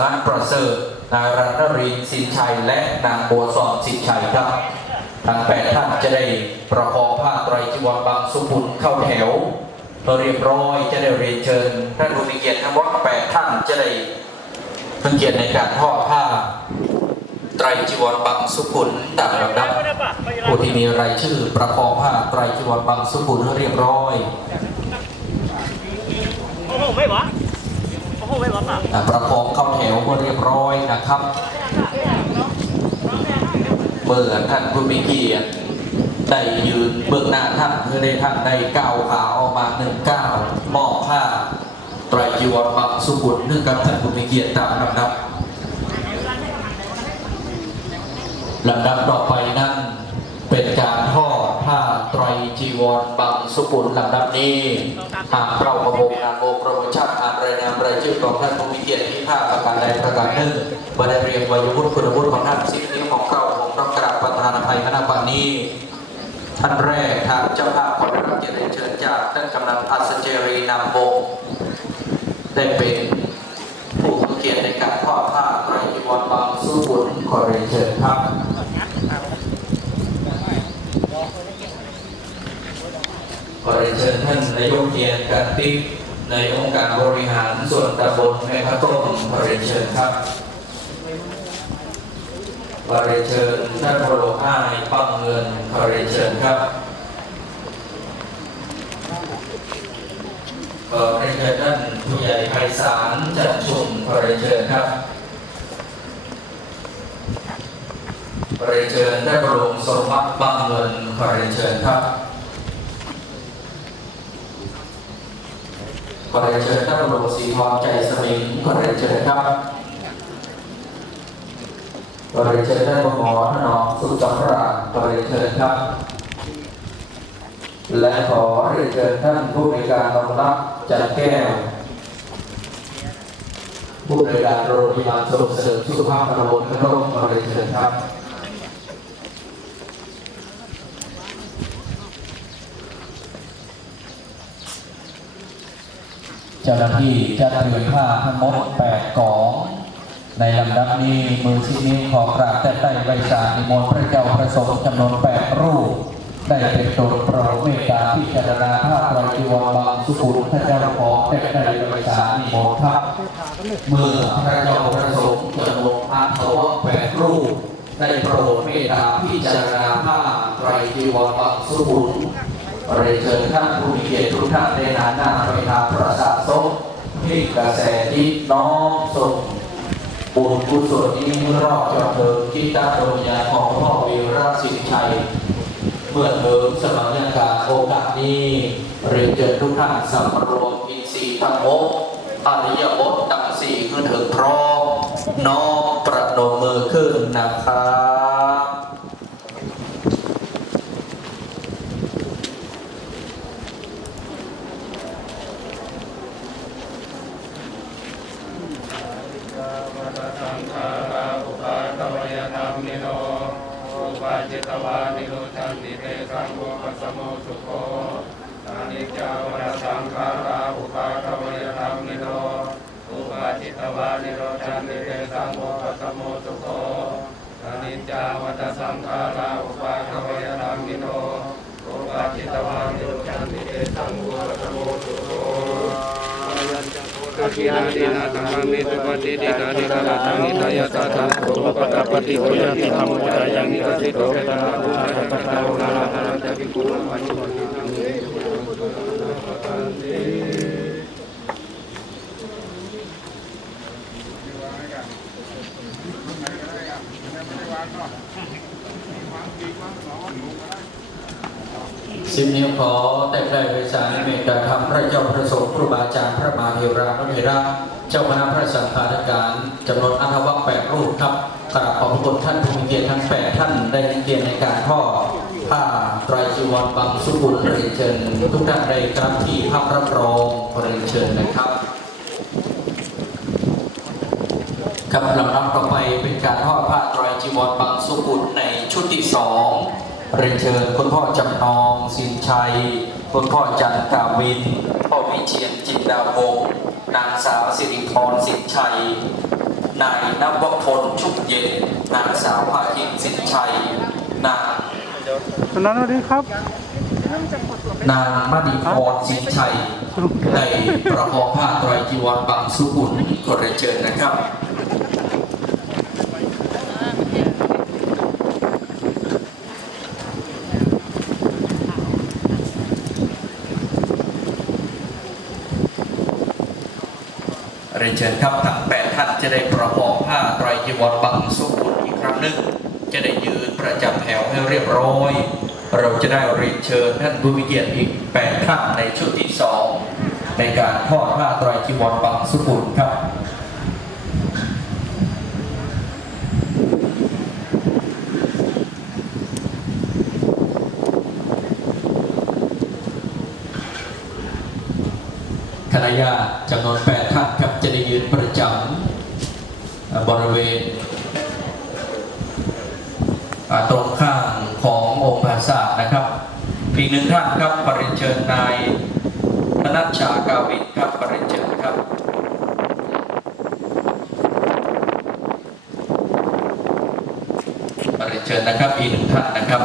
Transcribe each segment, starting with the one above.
นัทประเสริฐนายรัตนรินทร์สินชัย และนางบัวซอนสินชัยครับ ทั้งแปดท่านจะได้ประคองผ้าไตรจีวรบางสุขุนเข้าแถวเพื่อเรียบร้อยจะได้เรียนเชิญท่านผู้มีเกียรติทั้งหมดแปดท่านจะได้เป็นเกียรติในการทอดผ้าไตรจีวรบางสุขุนตามลำดับผู้ที่มีรายชื่อประคองผ้าไตรจีวรบางสุขุนเรียบร้อยโอ้โหไม่หวะ ป่ะประคองเข้าแถวเรียบร้อยนะครับเมื่อท่านผู้มีเกียรติได้ยืนเบื้องหน้าท่านเพื่อได้ท่านได้ก้าวขาออกมาหนึ่งก้าวมอบผ้าไตรจีวรบางสุขุนเนื่องกับท่านผู้มีเกียรติตามลำดับลำดับต่อไปนั้นเป็นการทอดผ้าไตรจีวรบางสุขุนลำดับนี้หากเราประมงงานโนามรายชื่องท่านผู้มีเกียรติที่ภาคประการใดประการหนึ่งบรรดาเรียงวัยวุฒิคุณวุฒิของท่านสิบนิ้วของเราของต้องกราบประธานอภัยคณะวันนี้ ท่านแรกทางเจ้าภาพขอรับเกียรติเชิญจากท่านกำนันอัศเจรีนามวงได้เป็นผู้มีเกียรติในการทอดผ้าไตรจีวรบางสุขุนขอเรียนเชิญครับขอเรียนเชิญท่านนายกเกียรติการติ๊ก ในองค์การบริหารส่วนตำบลแม่พระต้มขอเรียนเชิญครับขอเรียนเชิญท่านพลอ้ายปังเงินขอเรียนเชิญครับขอเรียนเชิญท่านผู้ใหญ่ไพศาลจันทร์ชุมขอเรียนเชิญครับขอเรียนเชิญท่านพระองค์สมบัติปังเงินขอเรียนเชิญครับ ขอเรียนเชิญท่านบรมศรีทองใจสมิงขอเรียนเชิญครับขอเรียนเชิญท่านหมอถนอมสุขสำราขอเรียนเชิญครับ และขอเรียนเชิญท่านผู้ในวยการรองรับจันแก้ว ผู้ในวยการโรงพยาบาลส่งเสริมสุขภาพตำบลพระร่มขอเรียนเชิญครับ จ้าหน้าที่จะเตรียมผ้าทั้งหมด8กอง ในลำดับนี้มือที่นี้ขอกราบแต่ใต้ใบสานิมนต์พระเจ้าประสงค์จำนวน8รูป ได้เป็นตัวโปรดเมตตาพิจารณาผ้าไตรจีวรบางสุขุนพระเจ้าของแต่ใต้ใบสานิมนต์ครับเมื่อพระเจ้าประสงค์จำนวนอาถวรแปดรูปได้โปรดเมตตาพิจารณาผ้าไตรจีวรบางสุขุน เรียนเชิญท่านผู้มีเกียรติทุกท่านในนานหน้าไปทางประสาทสงฆ์ที่กระแสที่น้อมส่งบุญกุศลนี้รอบจอเดิมที่ตั้งดวงญาของพ่อวีระสินชัย เมื่อเถิมสมัยกาโอกาสนี้เรียนเชิญทุกท่านสำรวมอินทรีย์ทั้งหกอริยบทตั้งสี่ขึ้นถึงพร้อมน้อมประนมมือขึ้นนะครับ สังขาราอุปาตวยธรรมิโนอุปาจิตวานิโรชันติเตสังโฆปัสสโมสุโคอนิจจาวรสังขาราอุปาตวยธรรมิโนอุปาจิตวานิโรชันติเตสังโฆปัสสโมสุโคอนิจจาวัตสังขาราอุปาตวยธรรมิโนอุปาจิตวานิโรชันติเตสังโฆปัสสโมสุโค กตินาตินาตังมิตุปฏิดิกาดิกาตังนิทายตาตังโอปะปฏิโยติธรรมจายังนิสิโตตาภูชาตตาโอลาลาหะบิกขุวันิโติตั สิบนิ้วขอแต่ได้ไปสารเมตตาธรรมพระเจ้าพระสงฆ์ครูบาอาจารย์พระมหาเทรานุเทระเจ้าคณะพระสังฆาธิการจำนวนอันวัคแปดรูปครับกราบขอบคุณท่านผู้มีเกียรติทั้งแปดท่านได้เกียรติในการทอดผ้าไตรจีวรบางสุกุลเรียนเชิญทุกท่านได้กรับที่ภาพรับรองเรียนเชิญนะครับ ครับลำดับต่อไปเป็นการทอดผ้าไตรจีวรบางสุกุลในชุดที่สอง เรียนเชิญคุณพ่อจำนองสินชัย คุณพ่อจันกาวิน พ่อวิเชียนจินดาวงศ์นางสาวสิริพรสินชัย นายนวพลชุกเย็น นางสาวภาคินสินชัย นางตอนนั้นสวัสดีครับ นางมณีพรสินชัยในประคองผ้าไตรจีวรบังสุกุลก็เรียนเชิญนะครับ เรียนเชิญครับทั้งแปดท่านจะได้ประคองผ้าไตรจีวรบังสุกุลอีกครั้งหนึ่งจะได้ยืนประจำแถวให้เรียบร้อย เราจะได้เรียนเชิญท่านผู้มีเกียรติอีกแปดท่านในชุดที่สองในการทอดผ้าไตรจีวรบังสุกุลครับคณะญาจำนวน8ท่า บริเวณตรงข้างขององค์พระศาสนะครับ อีกหนึ่งท่านครับปริญเชิญนายธนัชชากาวินครับปริญเชิญครับปริญเชิญนะครับอีกหนึ่งท่านนะครับ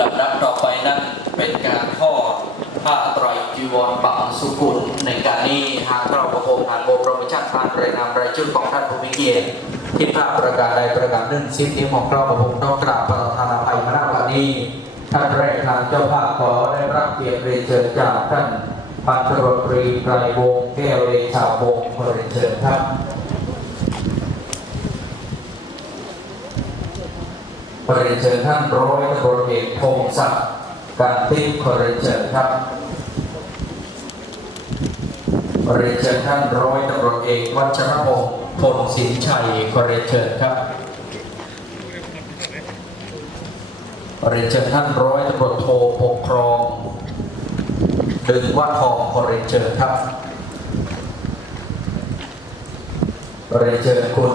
ลำดับต่อไปนั้นเป็นการทอดผ้าไต รจีวรบังสุกุลในการนี้หากเราประคมหานโบรมชาติการรายนามรายชื่อของท่านผู้มีเกียรติที่ภาพประกาศใดประกาศหนึ่งสิ้นนี้ของเราประพงต้องกราบประธานาภัยมาณวันนี้ท่านแรกทางเจ้าภาพขอได้รับเกียรติเรียนเชิญจากท่านพันตรวจตรีไกรวงแก้วเลชาวงขอเรียนเชิญครับขอเรียนเชิญท่านร้อยตำรวจเอกพงศักดิ์การติ๊กขอเรียนเชิญครับ เรียนเชิญท่านร้อยตำรวจเอกวัชรพงศ์พลสินชัยขอเรียนเชิญครับเรียนเชิญท่านร้อยตำรวจโทปกครอง ดึงวัดทองขอเรียนเชิญครับเรียนเชิญคุณ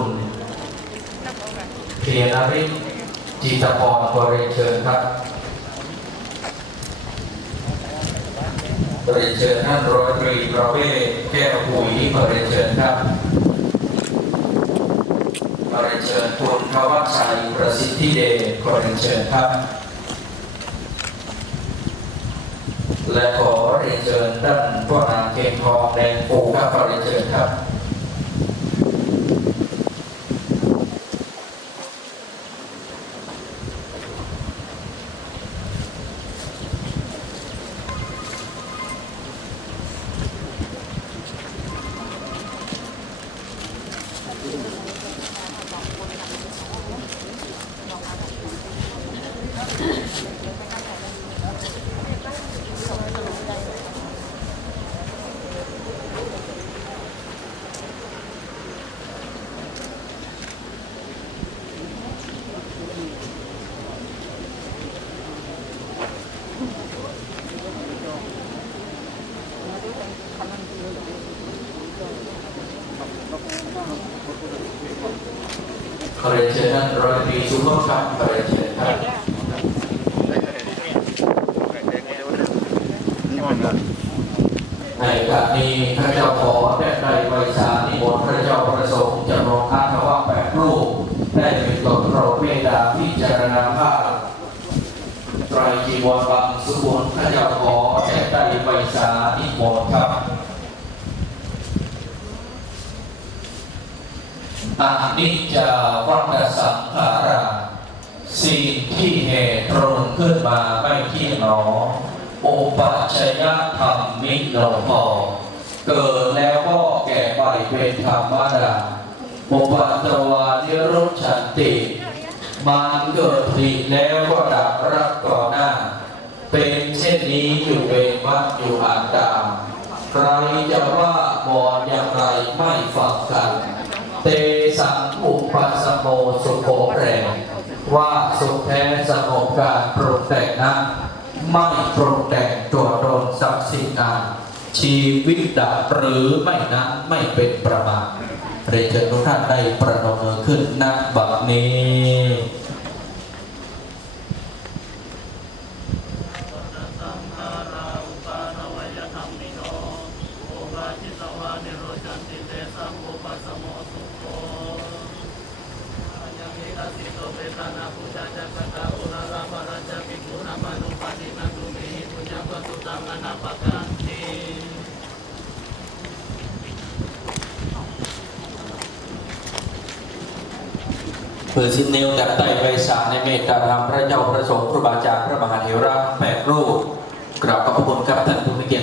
เพียรริศจิตพรขอเรียนเชิญครับขอ เรียนเชิญท่านร้อยตรีประเวศแก้วปุ๋ยมาเรียนเชิญครับมาเรียนเชิญคุณทวัชชัยประสิทธิเดชขอเรียนเชิญครับ และขอเรียนเชิญท่านพ่อนางเกมทองแดงปูครับขอเรียนเชิญครับ ขอเรียนเชิญท่านร้อยตรีสุภพครับขอเรียนเชิญครับ นีพระเจ้าขอได้ในไวยสารนิมนต์พระเจ้าประสงค์จำลองอาถวะแปดรูป ได้เป็นตนโปรดเมตตาพิจารณาภาพไตรจีวรบังสุบุญพระเจ้าขอได้ในไวยสารนิมนต์ครับอานิจจาวัฏสังขาราสิ่งที่เหตุตรงขึ้นมาไม่เที่ยงหนอ อุปัชยธรรมมิโนพอ เกิดแล้วก็แก่ไปเป็นธรรมดาอุปัตวานิรุชชันติมันเกิดผิดแล้วก็ดับรักก่อนหน้า เป็นเช่นนี้อยู่เป็นวัดอยู่อาตามใครจะว่าบอนอย่างไรไม่ฟังกัน เตสังอุปสมโมสุโขแรงว่าสุขแท้สงบการปรุงแต่งนั้นไม่ปรุงแต่งตัวตนสักสิ่งอัน ชีวิตดับหรือไม่นั้นไม่เป็นประมาทเรียนเชิญทุกท่านได้ประนมมือขึ้นณบัดนี้ เพื่อสิ้นนิ้วแต่ไตไวสารในเมตตาธรรมพระเจ้าพระสงฆ์ครูบาอาจารย์พระมหาเถระแปดรูปกราบขอบพระคุณครับท่านผู้มีเกียรติ